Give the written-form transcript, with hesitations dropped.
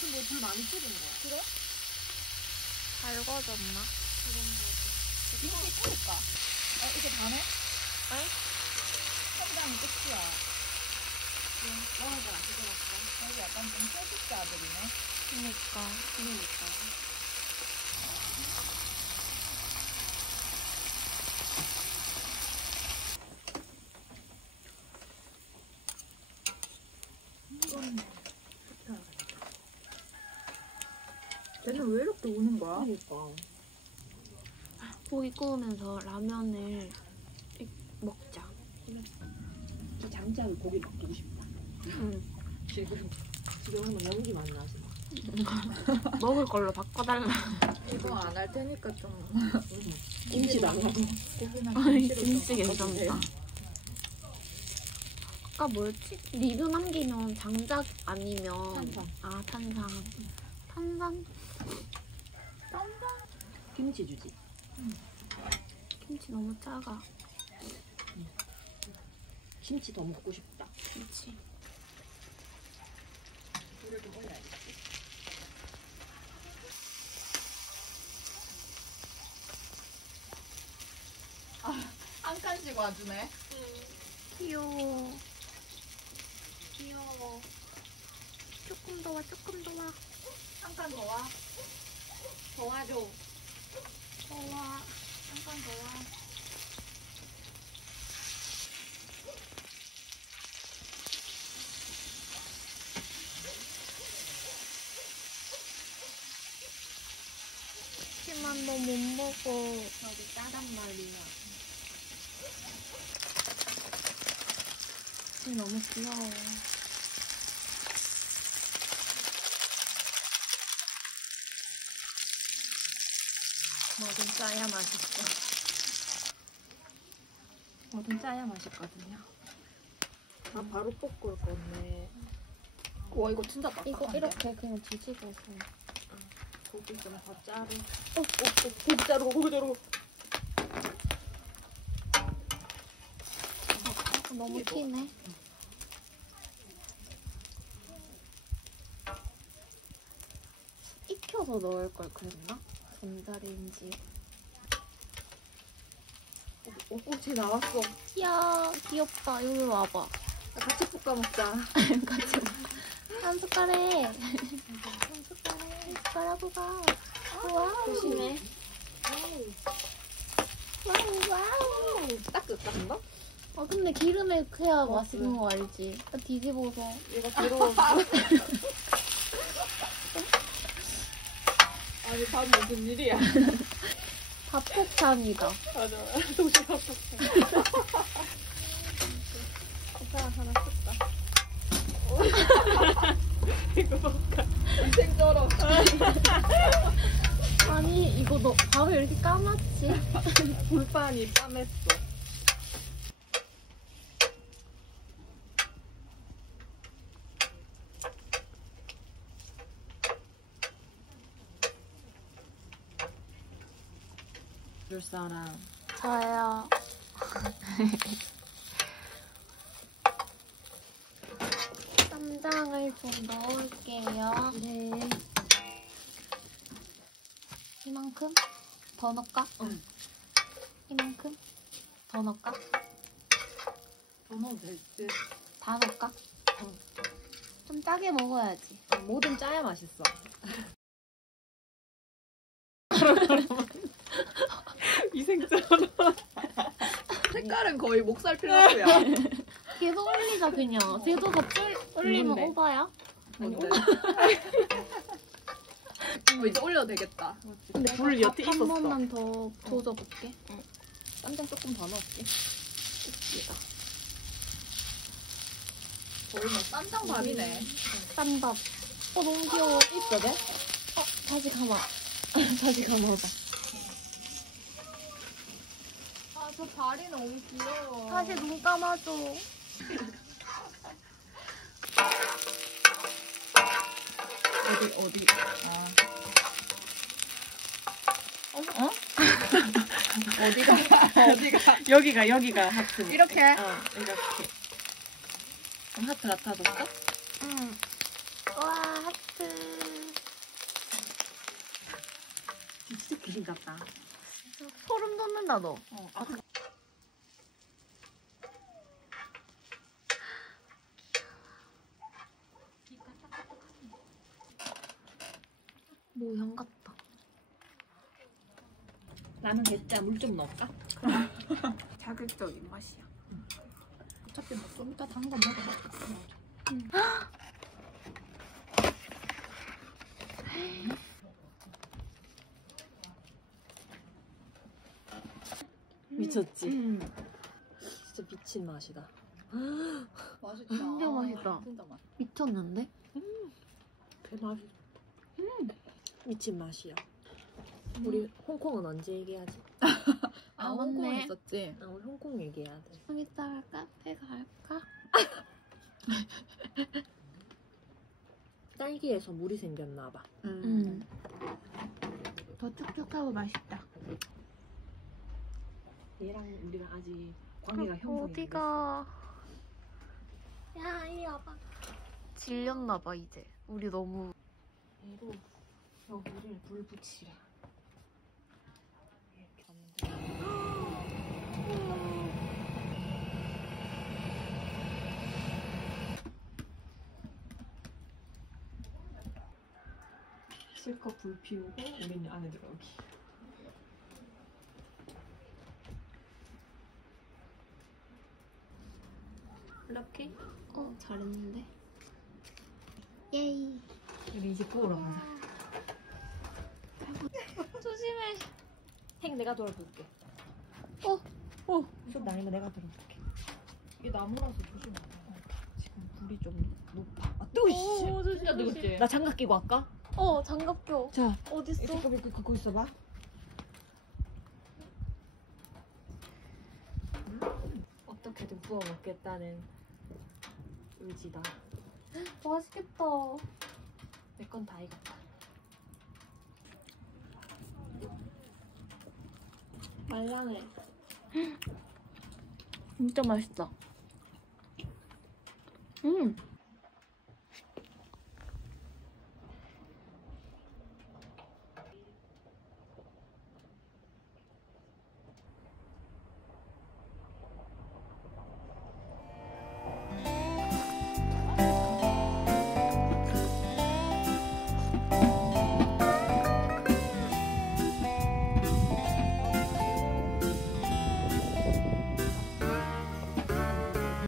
근데 불 많이 줄인 거야. 그래? 달궈졌나? 이렇게 끓일까? 이게 반해? 응? 성장이 끝이야. 영화가 안 뜯어놨어. 여기 약간 좀 소식자들이네. 그니까. 쟤는 왜 이렇게 우는 거야? 그러니까. 고기 구우면서 라면을 먹자. 이 장작을 고기 먹고 싶다. 응. 지금 하면 연기 많이 나지 마. 먹을 걸로 바꿔달라. 이거 안 할 테니까 좀 김치 달라고. 고기나 아니, 김치를 김치 좀 바꿔주세요. 괜찮다. 아까 뭐였지? 리뷰 남기면 장작 아니면 탄산. 아 탄산. 탄산? 김치 주지. 김치 너무 작아. 김치 더 먹고 싶다. 김치. 물을 좀 올려야겠다. 한 칸씩 와주네. 귀여워. 귀여워. 조금 더 와, 조금 더 와. 한 칸 더 와. 더 와줘. 더 와. 한 칸 더 와. 하지만 너 못 먹어. 여기 짜단 말이야. 쟤 너무 귀여워. 뭐든 짜야 맛있어. 뭐든 짜야 맛있거든요. 아 바로 볶을 거네. 와 이거 진짜 딱딱한데? 이거 이렇게 그냥 뒤집어서. 고기 좀 더 짜로. 고기 자르고 고기 자르고. 너무 튀네. 익혀서 넣을 걸 그랬나? 전자레인지. 쟤 나왔어. 이야 귀엽다. 여기 와봐. 같이 볶아 먹자. 같이 한 숟가락에 한 숟가락으로 가. 와우. 조심해. 와우. 딱 끝까지인가? 근데 기름에 해야 맛있는 거 알지? 딱 뒤집어서. 얘가 들어오고. 아니 밥 무슨 일이야? 밥폭탄이다. 맞아. 도시 밥폭탄. 오빠가 하나 썼다. 이거 볼까? 인생 쩔어. 아니 이거 너 밥을 왜 이렇게 까맣지? 불판이 까맸어. 줄 사람. 저요. 쌈장을 좀 넣을게요. 네. 이만큼? 더 넣을까? 응. 이만큼? 더 넣을까? 더 넣어도 될 듯. 다 넣을까? 좀 짜게 먹어야지. 뭐든 짜야 맛있어. 위생처럼. 색깔은 거의 목살 필라프야. 계속 올리자 그냥. 제도가 올리면 뭔데? 오바야? 뭔데? 이제 올려도 되겠다. 근데 불 여태 한 있었어. 번만 더 조져볼게. 쌈장 조금 더 넣을게. 거의 뭐 쌈장 밥이네. 쌈밥. 너무 귀여워. 있어, 돼? 다시 감아. 다시 가먹어봐. 아, 저 발이 너무 귀여워. 다시 눈 감아줘. 어디? 아. 어? 어디가? 여기가 하트. 이렇게? 이렇게. 그럼 하트 같아졌어? 응. 와, 하트. 진짜 귀신 같다. 소름 돋는다, 너. 모형 같다. 라면 됐자 물 좀 넣을까? 자극적인 맛이야. 어차피 뭐좀 이따 단 거 먹어봐. 미쳤지? 진짜 미친 맛이다. 맛있다. 진짜 맛있다. 진짜 맛. 미쳤는데? 대맛. 미친 맛이야. 우리 홍콩은 언제 얘기하지? 아, 맞네. 있었지. 우리 홍콩 얘기해야 돼. 좀 이따가 카페 갈까? 딸기에서 물이 생겼나 봐. 응. 더 촉촉하고 맛있다. 얘랑 우리가 아직 관계가 형성이 안 어디가? 야, 이리 와봐. 질렸나봐, 이제. 우리 너무. 됐어. 얘로 여기를 불 붙이래. 이렇게 하면 돼. 실컷 불 피우고 우리는 안에 들어오기. 이렇게? 잘했는데. 예이. 우리 이제 구우러 가자. 조심해. 행 내가 돌아볼게. 어. 손 나이면 내가 돌아볼게. 이게 나무라서 조심해. 지금 불이 좀 높아. 아 뜨거. 진짜 뜨겁지? 나 장갑 끼고 할까? 장갑 껴. 자, 어딨어? 잠깐만 갖고 있어봐. 어떻게든 구워 먹겠다는 의지다. 맛있겠다. 내 건 다 익었다. 말랑해. 진짜 맛있다.